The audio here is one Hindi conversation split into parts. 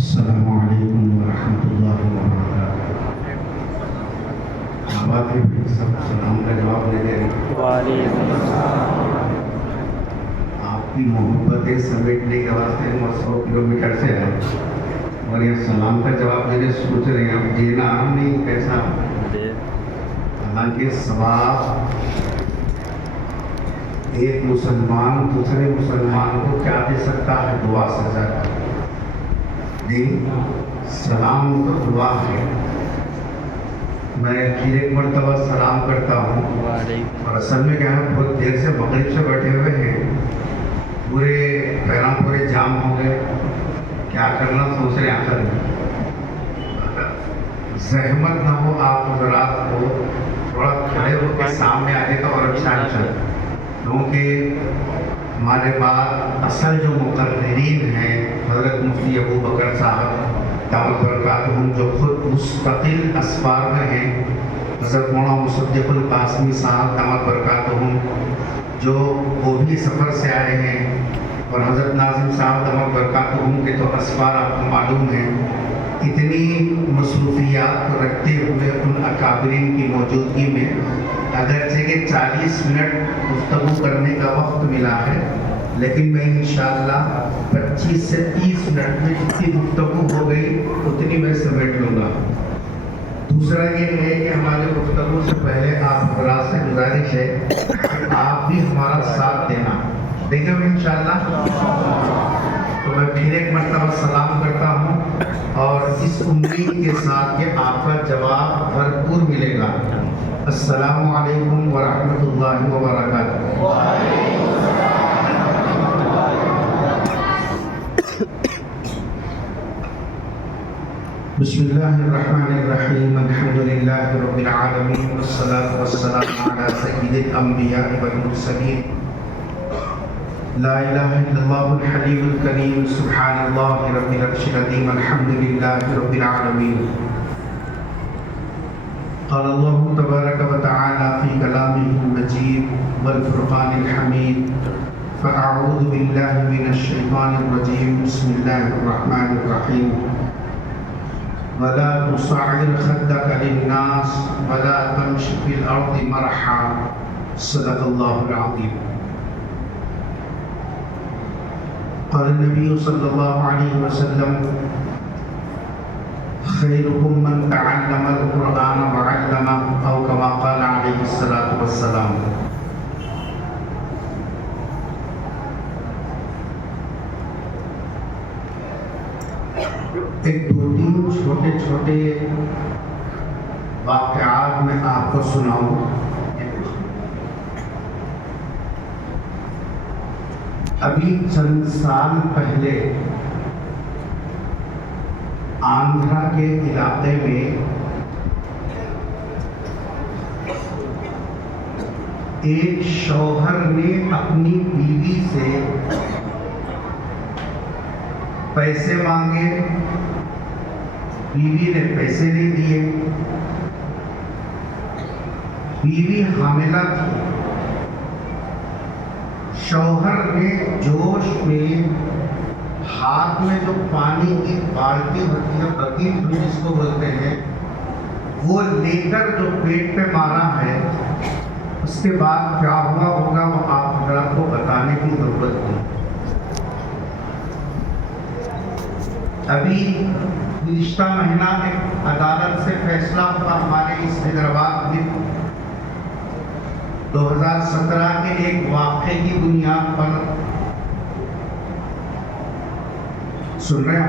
अस्सलामुअलैकुम वरहमतुल्लाहि वबरकातुहू। बातें भी सब सलाम का जवाब दे रहे हैं। आपकी मोहब्बतें समेटने के वास्ते हम 100 किलोमीटर से आए और ये सलाम का जवाब देने सोच रहे हैं। अब जीना हम नहीं कैसा, हालांकि सवाब एक मुसलमान दूसरे मुसलमान को क्या दे सकता है? दुआ सजा का। सलाम तो दुआ है। मैं फिर एक मरतबा सलाम करता हूँ और असल में क्या है, बहुत देर से मगरिब से बैठे हुए हैं, पूरे पैरों पूरे जाम हो गए, क्या करना सोच रहे आखिर में। जहमत ना हो आप हज़रात को थोड़ा खड़े होकर सामने आने का और अच्छा अच्छा, क्योंकि हमारे बाद असल जो मुकर्रिरीन हैं हज़रत मुफ्ती अबू बकर साहब दामत बरकातहुम, जो खुद मुस्तकिल असफार में हैं, हज़रत मौलाना मुसद्दिक़ुल कासमी साहब दामत बरकातहुम, जो वो भी सफ़र से आए हैं, और हज़रत नाज़िम साहब दामत बरकातहुम के तो असफार आपको मालूम है। इतनी मसरूफियात को रखते हुए उन अकाबरीन की मौजूदगी में अगरचे के 40 मिनट गुफ्तगू करने का वक्त मिला है, लेकिन मैं इंशाअल्लाह 25 से 30 मिनट में जितनी गुफ्तगू हो गई उतनी मैं समेट लूँगा। दूसरा ये है कि हमारे गुफ्तगू से पहले आप हज़रात से गुजारिश है कि आप भी हमारा साथ देना, देंगे इंशाअल्लाह। तो मैं फिर एक मरतबा सलाम करता हूँ और इस उम्मीद के साथ कि आपका जवाब भरपूर मिलेगा। अस्सलामु अलैकुम वरहमतुल्लाहि वबरकातुहू। बिस्मिल्लाहिर्रहमानिर्रहीम, अल्हम्दुलिल्लाहि रब्बिल आलमीन, वस्सलातु वस्सलामु अला सय्यिदिल अंबिया वल मुरसलीन, ला इलाहा इल्लल्लाहुल हलीमुल करीम, सुब्हानल्लाहि रब्बिल अर्शिल अज़ीम, अल्हम्दुलिल्लाहि रब्बिल आलमीन। क़ाल अल्लाहु तबारक व तआला फ़ी कलामिहिल मजीद वल फ़ुरक़ानिल हमीद, फ़अऊज़ु बिल्लाहि मिनश शैतानिर रजीम, बिस्मिल्लाहिर रहमानिर रहीम। वला तुसअ्इर ख़द्दक लिन्नास वला तमशि फ़िल अर्ज़ि मरहा, सदक़ल्लाहुल अज़ीम। क़ाल नबी सल्लल्लाहु अलैहि वसल्लम, खैरुकुम मन तअल्लमल क़ुरआन व अल्लमह, औ कमा क़ाल अलैहिस्सलातु वस्सलाम। एक दो तीन छोटे छोटे वाक़यात मैं आपको सुनाऊं। अभी चंद साल पहले आंध्रा के इलाके में एक शौहर ने अपनी बीवी से पैसे मांगे, बीवी ने पैसे नहीं दिए। बीवी हामिला थी। शौहर ने जोश में हाथ में जो पानी की बाल्टी होती है, बकीट जिसको बोलते हैं, वो लेकर जो पेट पे मारा है, उसके बाद क्या हुआ होगा वो आप को बताने की जरूरत नहीं। अभी गुज़िश्ता महीना एक अदालत से फैसला हुआ हमारे इस हैदराबाद में 2017 के एक वाक़े की बुनियाद पर। सुन रहे हैं?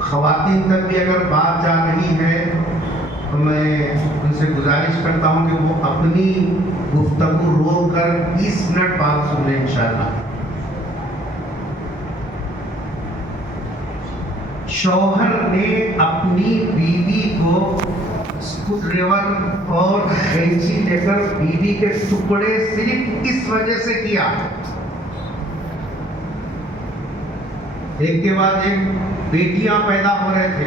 ख़वातीन तक भी अगर बात जा रही है तो मैं उनसे गुजारिश करता हूं कि वो अपनी गुफ्तगू रोक कर 20 मिनट बाद सुन लें इंशाअल्लाह। शौहर ने अपनी बीवी को स्क्रूड्राइवर और कैंची लेकर बीवी के टुकड़े सिर्फ इस वजह से किया एक के बाद एक बेटियां पैदा हो रहे थे।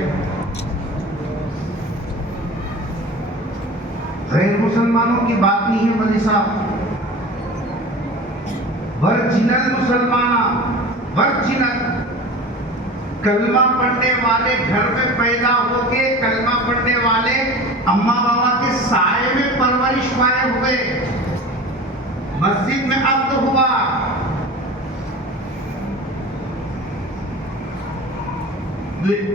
गैर मुसलमानों की बात नहीं है मौलवी साहब, वर्जिनल मुसलमान, वर्जिनल कलमा पढ़ने वाले घर में पैदा होके कलमा पढ़ने वाले अम्मा बाबा के साए में परवरिश पाए हुए, मस्जिद में अब्द हुआ,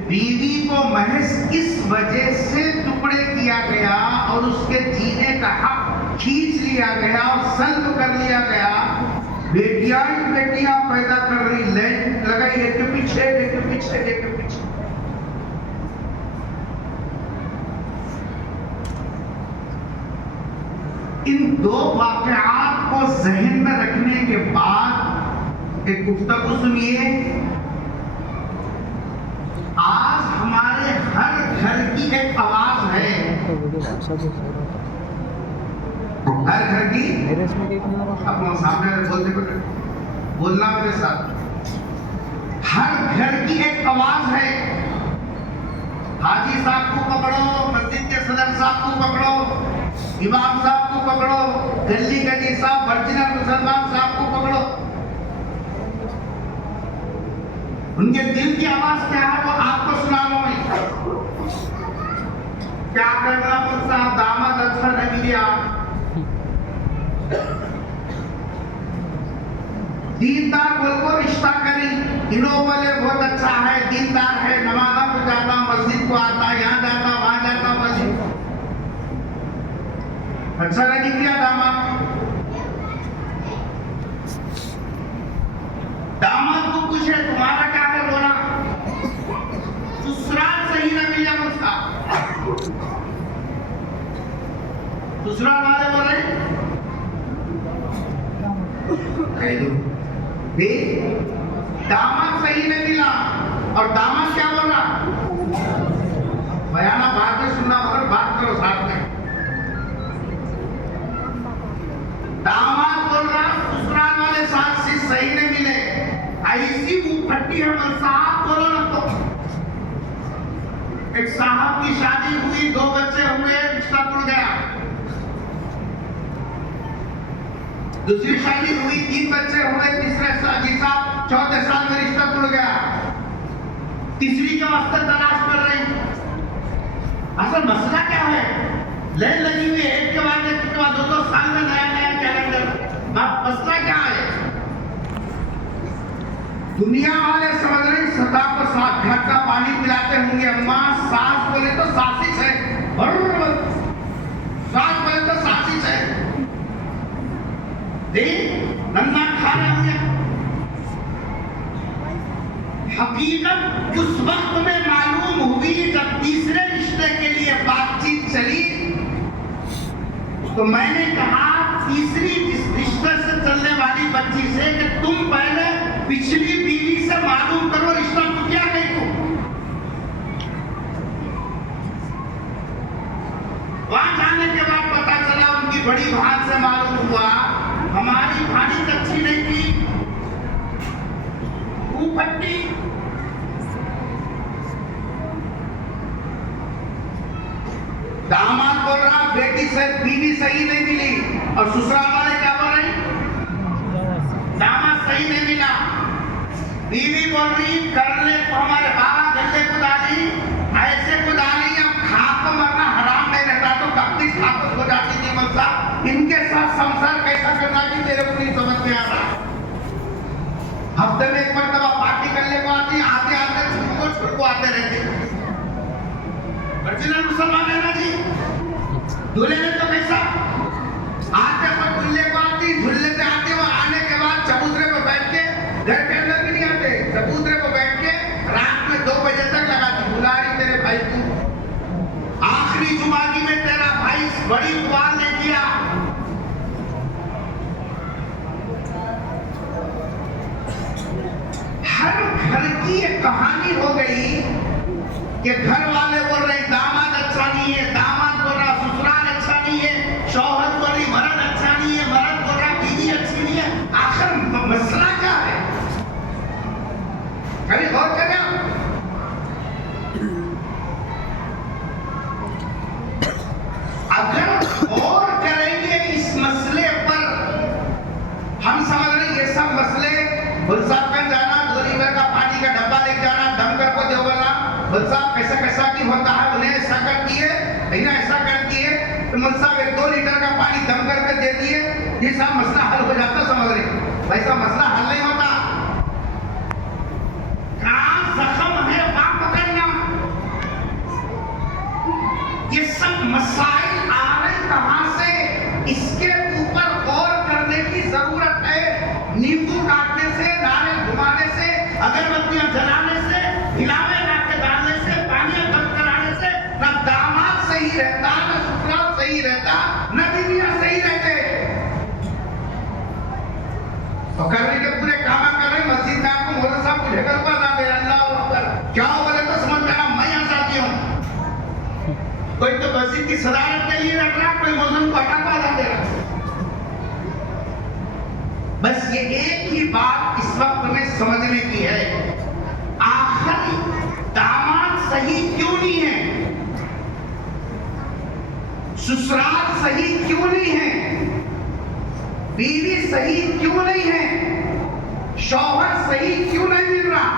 बीवी को महज इस वजह से टुकड़े किया गया और उसके जीने का हक खींच लिया गया और सल्ब कर लिया गया। बेटियां पैदा कर रही, लाइन लगाई एक के पीछे एक के पीछे एक के पीछे। इन दो वाकयात को जहन में रखने के बाद एक गुफ्तगू सुनिए। आज हमारे हर घर की एक आवाज है, हर घर की अपने सामने बोलना अपने साथ, हर घर की एक आवाज है। हाजी साहब को पकड़ो, मस्जिद के सदर साहब को पकड़ो, इमाम साहब को पकड़ो, गली गली साहब, वर्जिनल मुसलमान साहब को पकड़ो, उनके दिल की आवाज क्या है वो आपको सुना रहा हूं। क्या करना पड़ता, दामाद अच्छा नहीं मिला, दीनदार बोल को रिश्ता करी, इनो बोले बहुत अच्छा है, दीनदार है, नमाज़ को जाता, मस्जिद को आता, यहाँ जाता वहां जाता, मस्जिद अच्छा नहीं किया दामाद। दामाद को पूछे तुम्हारा क्या है, बोला ससुराल सही न मिला मुझका। ससुराल वाले बोले दामाद सही नहीं मिला, और दामाद क्या बोल रहा, बयाना बात में सुनना मगर बात करो साथ में। दामाद बोल रहा ससुराल वाले साथ से सही नहीं मिले, ऐसी मुंह फटी है साहब बोलो ना। तो एक साहब की शादी हुई, 2 बच्चे हुए, रिश्ता टूट गया। दूसरी शादी हुई, 3 बच्चे हुए, तीसरे शादी साहब 14 साल में रिश्ता टूट गया। तीसरी के वास्ते तलाश कर रही। असल मसला क्या है, लाइन लगी हुई है, एक के बाद 2 साल में नया नया कैलेंडर। मसला क्या है, दुनिया वाले समझ रहे सदा को साथ घर का पानी पिलाते होंगे, अम्मा सास बोले तो सासिस है, सास बोले तो सासिस है, नन्ना खा रहे होंगे। हकीकत उस वक्त में मालूम हुई जब तीसरे रिश्ते के लिए बातचीत चली, तो मैंने कहा तीसरी रिश्ते से चलने वाली बच्ची से कि तुम पहले पिछली बीवी से मालूम करो रिश्ता तो क्या गई तू। वहां जाने के बाद पता चला उनकी बड़ी भान से मालूम हुआ हमारी भानी अच्छी नहीं थी, फट्टी। दामाद बोल रहा बेटी से बीवी सही नहीं मिली, और ससुराल वाले क्या बोल रहे, दामाद सही नहीं मिला। बीवी बोल रही करने को हमारे बाबा गले को डाली, ऐसे को डाली, अब खा को मरना हराम नहीं रहता तो कब खापत हो जाती थी। मतलब इनके साथ संसार कैसा करना कि मेरे को नहीं समझ में आ रहा। हफ्ते में एक मरतबा पार्टी करने को आती, आते आते छुटको आते रहते। वर्जिनल मुसलमान है ना जी, दूल्हे ने तो कैसा आते पर दूल्हे को आती, दूल्हे से आते वो आने के बाद चबूतरे पर बैठ के, घर के अंदर भी नहीं आते, चबूतरे पर बैठ के रात में 2 बजे तक लगाती, बुला रही तेरे भाई को, आखिरी जुमागी में तेरा भाई बड़ी दुआ ने किया। हर घर की एक कहानी हो गई कि घर वाले बोल रहे दामाद अच्छा नहीं है, दामाद बोल रहा ससुराल अच्छा नहीं है, शौहर बोल रही मर्द अच्छा नहीं है, मर्द बोल रहा बीवी अच्छी नहीं है। आखिर मसला क्या है? अरे बोल साहब कहीं जाना, 2 लीटर का पानी का डब्बा लेके जाना, दम कर को देवला। बोल साहब कैसा कैसा की होता है, उन्हें ऐसा करती है, इन्हें ऐसा करती है। तो बोल साहब 1-2 लीटर का पानी दम करके दे दिए, ये सब मसला हल हो जाता, समझ रहे। वैसा मसला हल नहीं होता। कहाँ जख्म है वहां पकड़ना। ये सब मसाइल आ रहे कहां से, इसके ऊपर गौर करने की जरूरत है। नींबू काटने से, नारियल घुमाने से, अगरबत्तियां जलाने से, हिलावे लाके डालने से, पानी बंद कराने से न दामाद सही रहता, न ससुराल सही रहता, न बीवियां सही रहते। तो करने के पूरे काम कर रहे, मस्जिद में आपको मोहल्ला साहब को ढेकर पर ना दे, अल्लाह अकबर क्या हो बोले तो समझ में आना, मैं यहाँ जाती हूँ। कोई तो मस्जिद की सदारत के लिए रख रहा, कोई मौसम को हटा पा दे रहा। बस ये एक ही बात इस वक्त में समझने की है, आखिर दामाद सही क्यों नहीं है, ससुराल सही क्यों नहीं है, बीवी सही क्यों नहीं है, शौहर सही क्यों नहीं मिल रहा।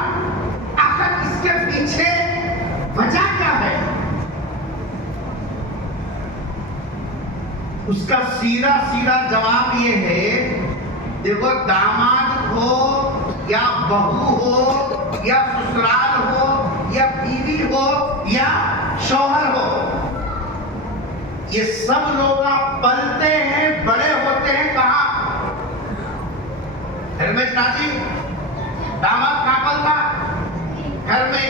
आखिर इसके पीछे वजह क्या है। उसका सीधा सीधा जवाब ये है, देखो दामाद हो या बहू हो या ससुराल हो या बीवी हो या शौहर हो, ये सब लोग पलते हैं, बड़े होते हैं कहां, घर में। चाची दामाद कहां पलता, घर में।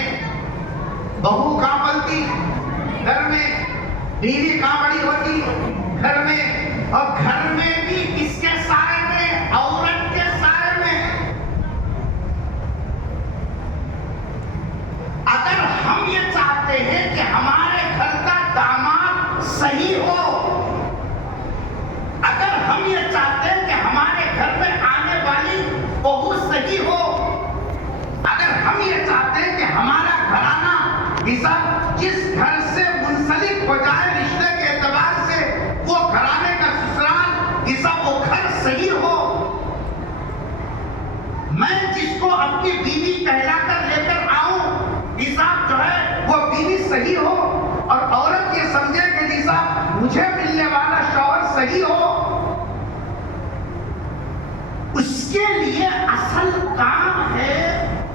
बहू कहां पलती, घर में। बीवी कहां बड़ी होती, घर में। और घर में भी किसके सारे में, औरत के सारे में। अगर हम ये चाहते हैं कि हमारे घर का दामाद सही हो, अगर हम ये चाहते हैं कि हमारे घर में आने वाली बहू सही हो, अगर हम ये चाहते हैं कि हमारा घराना जिस घर से मुंसलिक हो जाए रिश्ते के एतबार से, वो घराने का ससुराल वो घर सही हो, मैं जिसको अपनी बीवी कहलाकर लेकर आऊं, हिसाब जो है वो बीवी सही हो, और औरत ये समझे कि हिसाब मुझे मिलने वाला शौहर सही हो। उसके लिए असल काम है,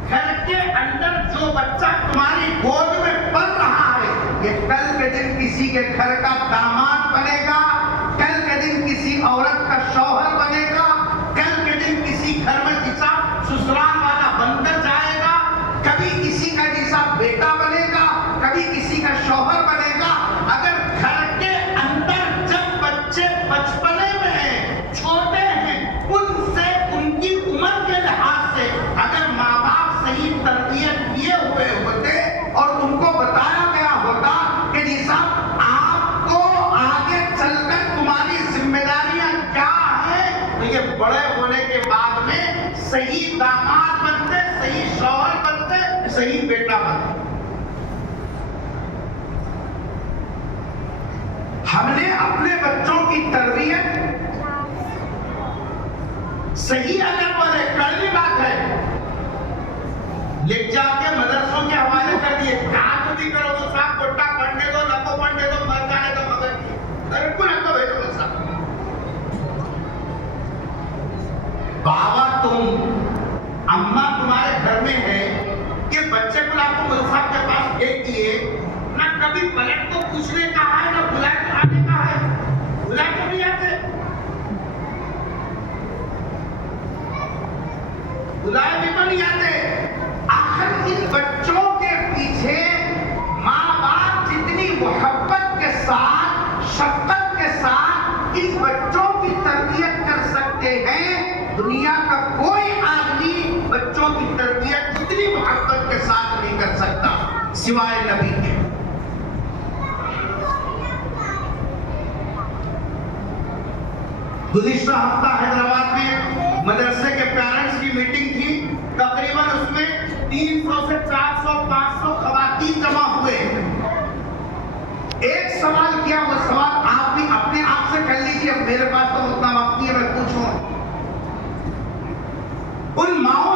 घर के अंदर जो बच्चा तुम्हारी गोद में पल रहा है, ये कल के दिन किसी के घर का दामाद बनेगा, कल के दिन किसी औरत का शौहर बनेगा, कल के दिन किसी घर में जिसा ससुराल वाला बनकर जाएगा, कभी किसी का जिसा बेटा बनेगा, कभी किसी का शौहर बनेगा। अगर घर के अंदर जब बच्चे बचपने में हैं, छोटे हैं, उनसे उनकी उम्र के लिहाज से अगर माँ बाप सही तरबियत किए हुए होते और उनको बताया गया होता कि जी साहब आपको आगे चलकर तुम्हारी जिम्मेदारियां क्या हैं, तो ये बड़े होने के बाद में सही दामाद बनते, सही शौहर बनते, सही बेटा बनते। हमने अपने बच्चों की तरबियत सही अगर बोले, कड़वी बात है, ले जाके मदरसों के हवाले कर दिए, कहा तो भी करो वो साहब गोटा पढ़ने दो, लको पढ़ने दो, मर जाने दो, मगर बिल्कुल हमको भेजो वो साहब। बाबा तुम, अम्मा तुम्हारे घर में है, ये बच्चे को आपको मदरसा के पास भेज दिए, ना कभी पलट को पूछने का है, ना बुलाए तो आने का है, बुलाए तो नहीं आते, बुलाए भी तो नहीं आते। आखिर इन बच्चों के पीछे माँ बाप जितनी मोहब्बत के साथ, शफ़क़त के साथ इन बच्चों की तरबियत कर सकते हैं, दुनिया का कोई आदमी बच्चों की तरबियत इतनी मोहब्बत के साथ नहीं कर सकता सिवाय नबी के। गुज़िश्ता हफ्ता हैदराबाद में मदरसे के पेरेंट्स की मीटिंग थी, तकरीबन उसमें 300 से 400 500 खवातीन जमा हुए। एक सवाल किया, वो सवाल आप भी अपने आप से कर लीजिए, मेरे पास तो उतना वक्त नहीं है मैं पूछूं। उन माओ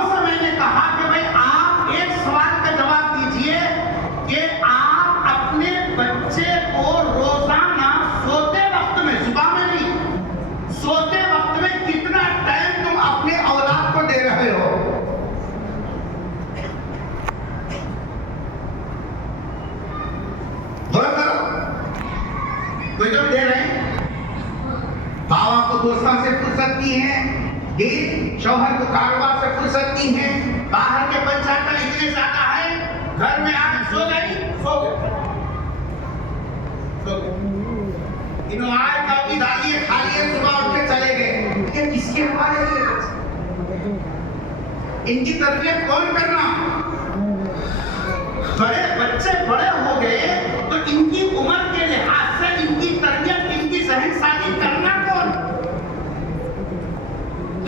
को कारोबार से फुर्सत नहीं है, बाहर के पंचायत इतने ज्यादा है, घर में आके सो गई, सो गए। इन्हों आए कभी डालिए खा लिए, सुबह उठ के चले गए। ये किसके हवाले है? इनकी तरबियत कौन करना? बड़े बच्चे बड़े हो गए तो इनकी उम्र के लिहाज से इनकी तरबियत, इनकी सहनसाजी करना कौन?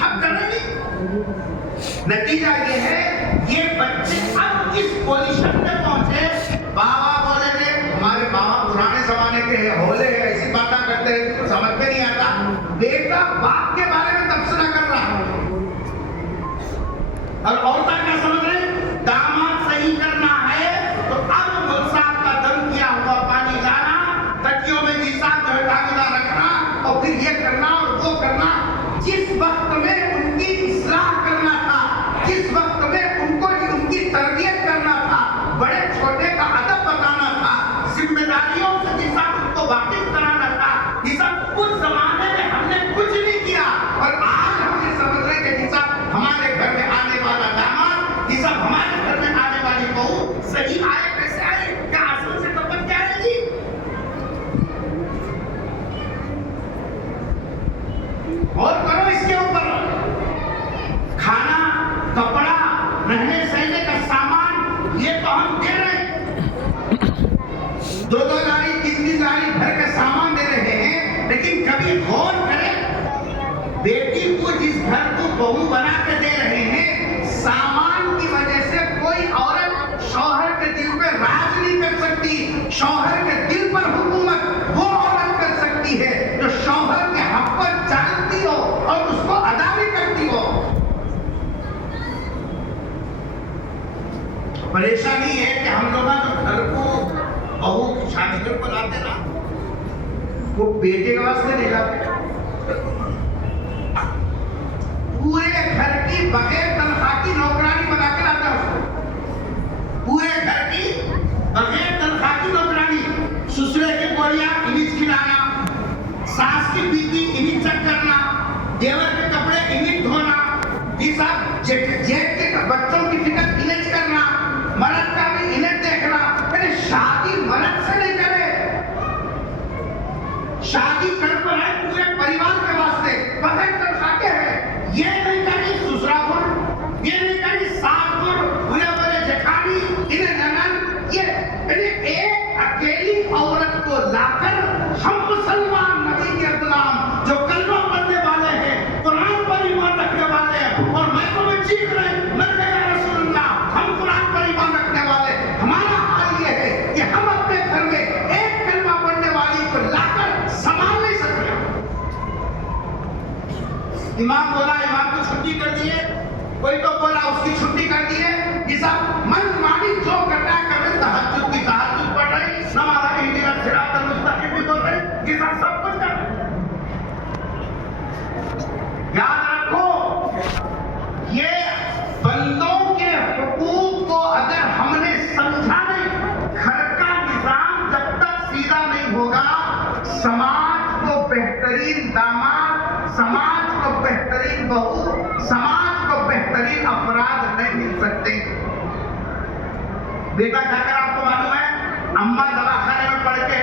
हम करेंगे। नतीजा ये है, ये बच्चे अब इस पोजीशन में पहुंचे। बाबा बोले थे, हमारे बाबा पुराने जमाने के होले है, ऐसी बातें करते हैं तो समझ में नहीं आता। बेटा बाप के बारे में तबसरा कर रहा है और औरतें क्या समझ रहे? दामाद सही करना है तो अब मुल्साब का दम किया हुआ पानी लाना, तकियों में निशान जो है दागीदार रखना और फिर ये करना और वो करना। जिस वक्त में उनकी इस्लाह करना था, जिस वक्त में उनको उनकी तरबियत करना था, बड़े छोटे का अदब बताना था, जिम्मेदारियों से जिस उनको वाकिफ कराना था, जिस उस जमाने में हमने कुछ नहीं किया। और आज हम ये समझ रहे हैं कि जिस हमारे घर में आने वाला दामाद, जिस हमारे घर में आने वाली बहू सही आए, कैसे आए, क्या आंसू से टपक क्या आएगी? और करो इसके ऊपर खाना, कपड़ा, रहने सहने का सामान, ये तो हम दे रहे हैं। 2-2 लारी 3-3 लारी भर के सामान दे रहे हैं, लेकिन कभी गौर करें, बेटी को जिस घर को बहू बना के दे रहे हैं, सामान की वजह से कोई औरत शौहर के दिल पे राज नहीं कर सकती। शौहर के दिल पर हुकूमत वो औरत कर सकती है जो शौहर के हक पर जानती हो और उसको अदा भी करती हो। परेशानी है कि हम लोग जो घर को बहू की शादी कर पर आते ना, वो बेटे के वास्ते नहीं लाते। पूरे घर की बगैर तनख्वाह की नौकरानी बना के लाता है उसको। पूरे घर की बगैर तनख्वाह की नौकरानी, ससुरे की गोलियां इन्हीं खिलाना, सास की बीती इन्हीं चेक करना, देवर के कपड़े इन्हीं धोना, जेठ के बच्चों की फिक्र इन्हें करना, मर्द का भी इन्हें देखना। अरे शादी मर्द से नहीं करे, शादी कर पर है पूरे परिवार के वास्ते, बगैर तनख्वाह के है। ये नहीं करी ससुरापुर, ये नहीं करी सासपुर, बुरे बुरे जेठानी, इन्हें ननद, ये एक अकेली औरत को लाकर हम मुसलमान नबी के गुलाम जो कलमा पढ़ने वाले हैं, कुरान पर ईमान रखने वाले हैं, और मैं तो मैं चीख रहे या रसूलुल्लाह, हम कुरान पर ईमान रखने वाले, हमारा हाल ये है कि हम अपने घर में एक कलमा पढ़ने वाली को लाकर संभाल नहीं सकते। इमाम बोला, इमाम को छुट्टी कर दिए, कोई तो बोला उसकी छुट्टी कर दिए। जिसा मन मानी जो करना कर रहे, तहज्जुद की तहज्जुद पढ़ रहे, नमाज़ इहदिना सिरातल मुस्तकीम भी बोल रहे, जिसा सब कुछ कर रहे। याद रखो, ये बंदों के हुकूक को अगर हमने समझा नहीं, घर का निजाम जब तक सीधा नहीं होगा, समाज को बेहतरीन दामाद, समाज को बेहतरीन बहू, समाज को बेहतरीन अफराद नहीं मिल सकते। बेटा जाकर आपको मालूम है, अम्मा दवाखाने में पड़ के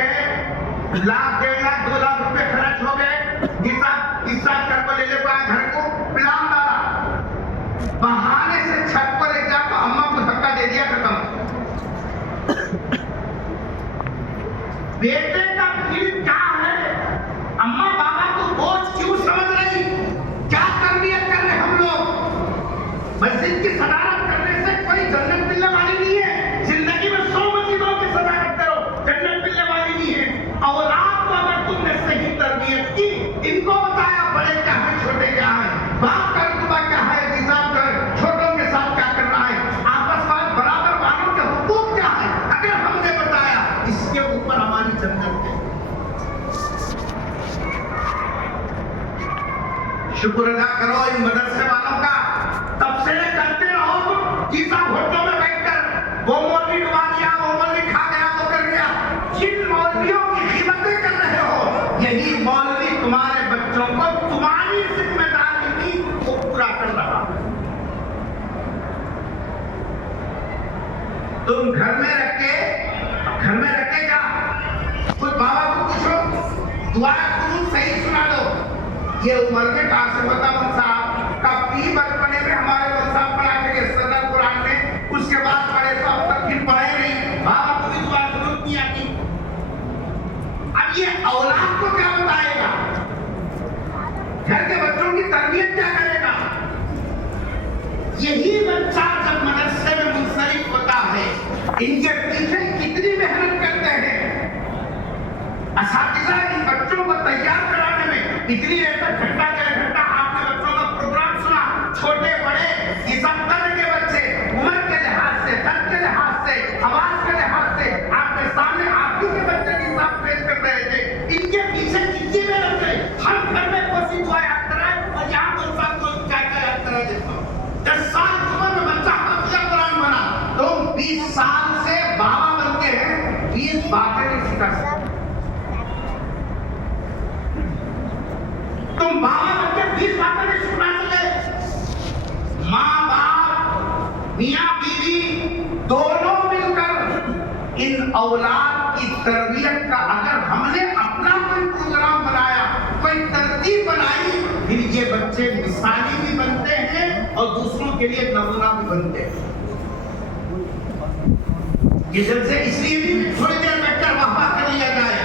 1 लाख 1.5 लाख 2 लाख रुपए खर्च हो गए, हिसाब कर को ले ले पाया, घर को पिलाम डाला, बहाने से छत पर एक जाकर अम्मा को धक्का दे दिया, खत्म। बेटे का दिल क्या है, अम्मा बाबा को बोझ क्यों समझ रही? क्या तरबियत कर रहे हम लोग? मस्जिद की सदारत करने से कोई जन्नत मिलने वाली नहीं है। जिंदगी में 100 मस्जिदों की सदारत करो, जन्नत मिलने वाली नहीं है। औलाद को अगर तुमने सही तरबियत की, इनको बताया बड़े क्या है, छोटे क्या है, बाप का रुतबा क्या है, हिसाब कर, छोटों के साथ क्या करना है, आपस में बराबर वालों के हुकूक क्या है, अगर हमने बताया, इसके ऊपर हमारी जन्नत है। शुक्र अदा करो इन मदरसे वालों का, तब से करते रहो। जीसा घोटों में बैठकर वो मौलवी डुबा दिया, वो मौलवी खा गया, वो कर गया। जिन मौलवियों की खिदमतें कर रहे हो, यही मौलवी तुम्हारे बच्चों को तुम्हारी जिम्मेदारी थी वो पूरा कर रहा है। तुम घर में रख के जा, कुछ बाबा को पूछो, दुआ तुम सही सुना दो। ये उम्र में कहाँ से पता साहब कभी बचपने में हमारे साहब पढ़ा के सदर कुरान में, उसके बाद पढ़े तो अब तक फिर पढ़े नहीं, बाबा को भी दुआ जरूरत नहीं आती। अब ये औलाद को क्या बताएगा, घर के बच्चों की तरबियत क्या करेगा? यही बच्चा जब मदरसे में मुंसलिक होता है, इनके पीछे कितनी मेहनत करते हैं असातिज़ा इन बच्चों को तैयार कराने में। इतनी देर तक घंटा डेढ़ घंटा आपने बच्चों का प्रोग्राम सुना, छोटे बड़े ये सब तरह के बच्चे, उम्र के लिहाज से, दर्द के लिहाज से, आवाज के लिहाज से आपके सामने आप ही के बच्चे की साथ पेश कर रहे थे। इनके पीछे कितनी मेहनत है। हम घर में कोई दुआ याद कराए और यहाँ पर साथ कोई क्या क्या याद करा देता हूँ। 10 साल की उम्र में बच्चा हाफिज़ कुरान बना, तो 20 साल से बाबा बनते हैं, 20 बातें नहीं सिखा सकते। तुम बाबा बनके 20 बातें नहीं सुना सके। माँ बाप, मियाँ बीवी दोनों मिलकर इन औलाद की तरबियत का अगर हमने अपना कोई प्रोग्राम बनाया, कोई तरतीब बनाई, फिर ये बच्चे मिसाली भी बनते हैं और दूसरों के लिए नमूना भी बनते हैं। ये जलसे इसलिए भी थोड़ी देर बैठकर वाह कर लिया जाए।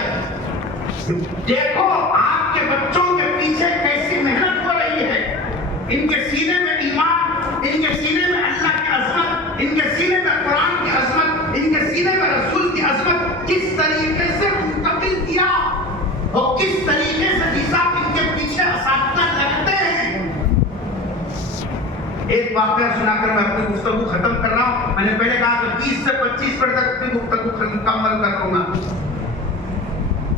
देखो आपके बच्चों के पीछे कैसी मेहनत हो रही है। इनके सीने में ईमान, इनके सीने में अल्लाह की अजमत, इनके सीने में कुरान की अजमत, इनके सीने में रसूल की अजमत किस तरीके से मुंतकिल किया और किस तरीके से जिसा इनके पीछे असातिज़ा लगते हैं। एक वाक़या सुनाकर मैं अपनी गुफ्तगू खत्म कर रहा हूँ। मैंने पहले कहा कि 20 से 25 मिनट तक अपनी गुफ्तगू मुकम्मल कर लूंगा।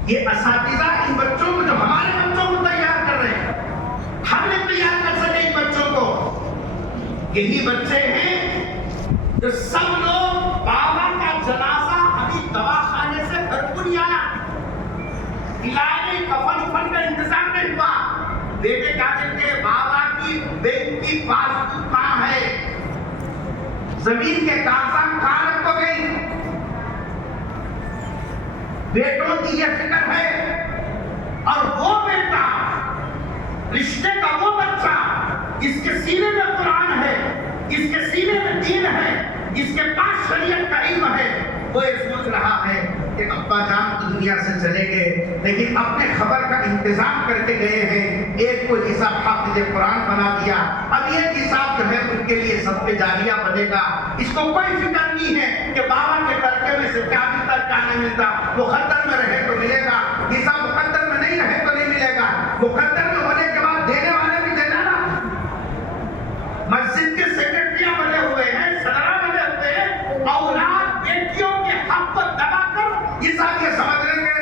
ये असातिज़ा इन बच्चों को, जो हमारे बच्चों को तैयार कर रहे हैं, हमने तैयार कर सके इन बच्चों को। यही बच्चे हैं जो सब लोग बाबा का जनाजा अभी दवाखाने से घर को नहीं आया, इलाज नहीं, कफन उफन का इंतजाम नहीं हुआ। बेटे क्या कहते हैं, बाबा की बैंक की पासबुक कहाँ है, जमीन के कागजात कहाँ रख तो गई। बेटों की यह फिक्र है। और वो बेटा, रिश्ते का वो बच्चा जिसके सीने में कुरान है, जिसके सीने में दीन है, जिसके पास शरीयत का इल्म है, वो ये सोच रहा है कि अब्बा जान तो दुनिया से चले गए, लेकिन अपने खबर का इंतजाम करके गए हैं। एक को हिसाब हाफिज़ कुरान बना दिया, अब ये हिसाब जो है उनके लिए सबके जारिया बनेगा। इसको कोई फिक्र नहीं है कि बाबा के तरीके में से क्या मिलता क्या नहीं मिलता। मुकद्दर में रहे तो मिलेगा, हिसाब मुकद्दर में नहीं रहे तो नहीं मिलेगा। मुकद्दर में होने के बाद देने वाले भी देना ना। मस्जिद के सेक्रेटरियां बने हुए हैं, सदरा बने हुए हैं, औलाद बेटियों के हक को दबाकर ये साथ ये समझ लेंगे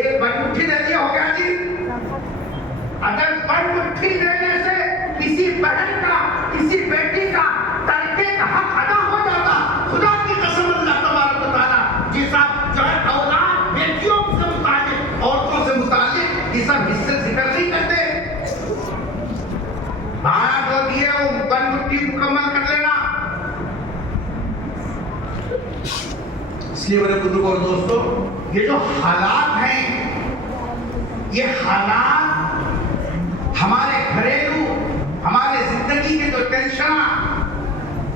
एक बड़ी दे दिया हो गया जी। अगर बड़ी मुट्ठी देने से किसी बहन का, किसी बेटी का तरीके का हक अदा हो जाता, खुदा की कसम अल्लाह तबारक व तआला जी साहब जो है औलाद बेटियों से मुतालिक, औरतों से मुतालिक ये सब हिस्से जिक्र नहीं करते। भाया जो दिए वो बड़ी मुट्ठी मुकम्मल कर लेना। इसलिए मेरे बुजुर्गों और दोस्तों, ये जो हालात हैं, ये हालात हमारे घरेलू, हमारे जिंदगी के जो टेंशन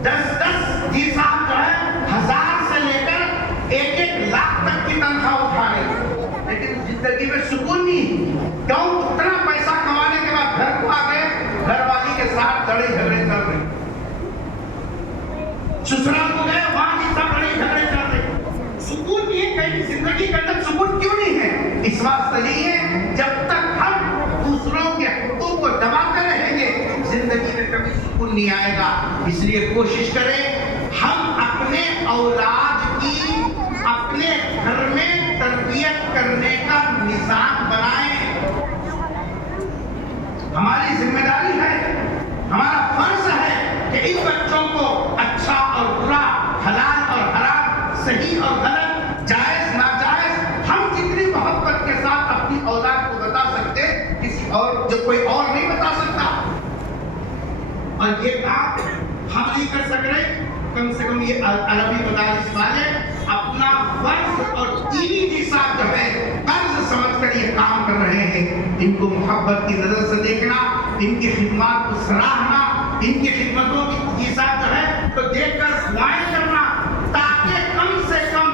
10-10 जी साहब जो है 1000 से लेकर 1-1 लाख तक की तनख्वाह उठा रहे, लेकिन जिंदगी में सुकून नहीं। क्यों? उतना पैसा कमाने के बाद घर को आ गए, घरवाली के साथ लड़ाई झगड़े चल रहे, ससुराल को गए, वहां जी साहब लड़ाई झगड़े चल रहे। सुकून नहीं है, कहीं जिंदगी के अंदर सुकून क्यों नहीं है? इस वास्ते नहीं है, जब तक हम दूसरों के हुकूक को दबाते रहेंगे जिंदगी में कभी सुकून नहीं आएगा। इसलिए कोशिश करें हम अपने औलाद की अपने घर में तरबियत करने का निज़ाम बनाएं। हमारी जिम्मेदारी है, हमारा फर्ज है कि इन बच्चों को अच्छा और बुरा, हलाल और हराम, सही और गलत, जायज नाजायज, हम जितनी मोहब्बत के साथ अपनी औलाद को बता सकते, किसी और जो कोई और नहीं बता सकता। और ये काम हम नहीं कर सक रहे, कम से कम ये अरबी मदारिस वाले अपना फर्ज और दीनी निसाब जो है कर्ज समझ कर ये काम कर रहे हैं। इनको मोहब्बत की नजर से देखना, इनकी खिदमत को सराहना, इनकी खिदमतों की निसाब जो है तो देखकर दुआएं करना, ताकि कम से कम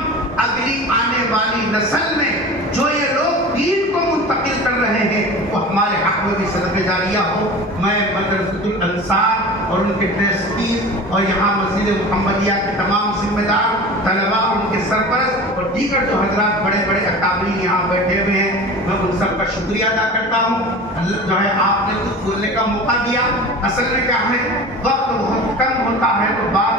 अगली आने वाली नस्ल में जो ये लोग दीन को मुंतकिल कर रहे हैं वो हमारे हक में भी सदक़े जारिया हो। मैं मदरसतुल अंसार और उनके ट्रस्टी और यहाँ मस्जिद मुहम्मदिया के तमाम जिम्मेदार तलबा, उनके सरपरस्त और दीगर जो हजरात बड़े बड़े अकाबरीन यहाँ बैठे हुए हैं, मैं उन सब का शुक्रिया अदा करता हूँ। जो है आपने कुछ बोलने का मौका दिया। असल में क्या है, वक्त बहुत कम होता है तो बात